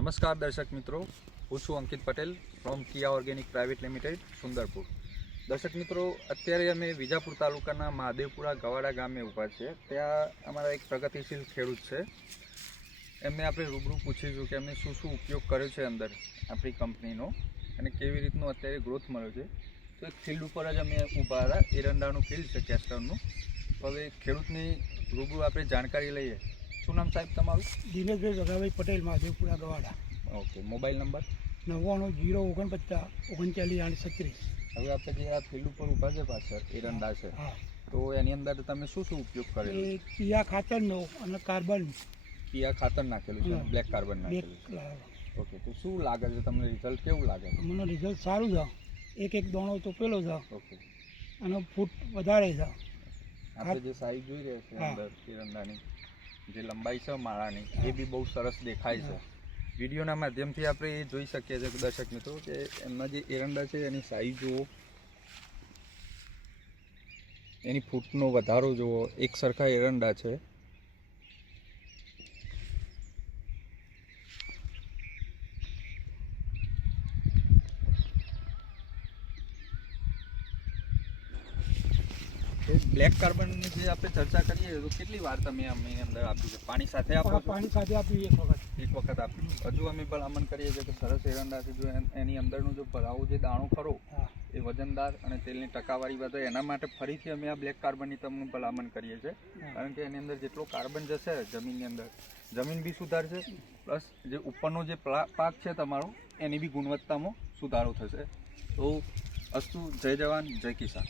નમસ્કાર દર્શક મિત્રો, હું છું Ankit Patel from Kia organic private limited Sundarpur. દર્શક મિત્રો, અત્યારે અમે વિજાપુર તાલુકાના મહાદેવપુરા ગવાડા ગામે ઊભા છીએ. ત્યાં અમારા એક પ્રગતિશીલ ખેડૂત છે. એમને આપણે રૂબરૂ પૂછીશું કે એમને શું શું ઉપયોગ કર્યો છે અંદર આપણી કંપનીનો અને કેવી રીતનો અત્યારે ગ્રોથ મળ્યો છે. તો એક ફિલ્ડ ઉપર જ અમે ઊભા હતા. એરંડાનું ફિલ્ડ છે કેસ્ટરનું. તો હવે ખેડૂતની રૂબરૂ આપણે જાણકારી લઈએ. શું નામ સાહેબ તમારું? Dineshbhai Vaghabhai Patel, Mahadevpura Gavada. Okay, mobile number? 99-049-39-36. હવે આપણે જે આ ફિલ્ડ ઉપર ઊભા છે પાછળ એરંડા છે, હા, તો એની અંદર તમે શું શું ઉપયોગ કરેલો? એ કિયા ખાતરનો અને કાર્બન કિયા ખાતર નાખેલું છે, બ્લેક કાર્બન નાખેલું છે. ઓકે, તો શું લાગે છે તમને? રિઝલ્ટ કેવું લાગે છે? મને રિઝલ્ટ સારું છે. એક દાણો ચોપેલો છે ઓકે, અને ફૂટ વધારે છે. આપણે જે સાઈઝ જોઈ રહ્યા છે અંદર એરંડાની જે લંબાઈ છે માળાની, એ બી બહુ સરસ દેખાય છે. વિડીયોના માધ્યમથી આપણે એ જોઈ શકીએ છીએ દર્શક મિત્રો કે એમના જે એરંડા છે એની સાઈઝ જુઓ, એની ફૂટનો વધારો જુઓ, એક સરખા એરંડા છે. બ્લેક કાર્બનની જે આપણે ચર્ચા કરીએ તો કેટલી વાર તમે આની અંદર આપ્યું છે? પાણી સાથે આપો છો? પાણી સાથે આપ્યું એક વખત આપ્યું. હજુ અમે ભલામણ કરીએ છીએ કે સરસ એરંડા છે, જો એની અંદરનું જો ભરાવો જે દાણો ખરો એ વજનદાર અને તેલની ટકાવારી વધે, એના માટે ફરીથી અમે આ બ્લેક કાર્બનની તમને ભલામણ કરીએ છીએ. કારણ કે એની અંદર જેટલો કાર્બન જશે જમીનની અંદર, જમીન બી સુધારશે, પ્લસ જે ઉપરનો જે પાક છે તમારો એની બી ગુણવત્તામાં સુધારો થશે. તો અસ્તુ, જય જવાન જય કિસાન.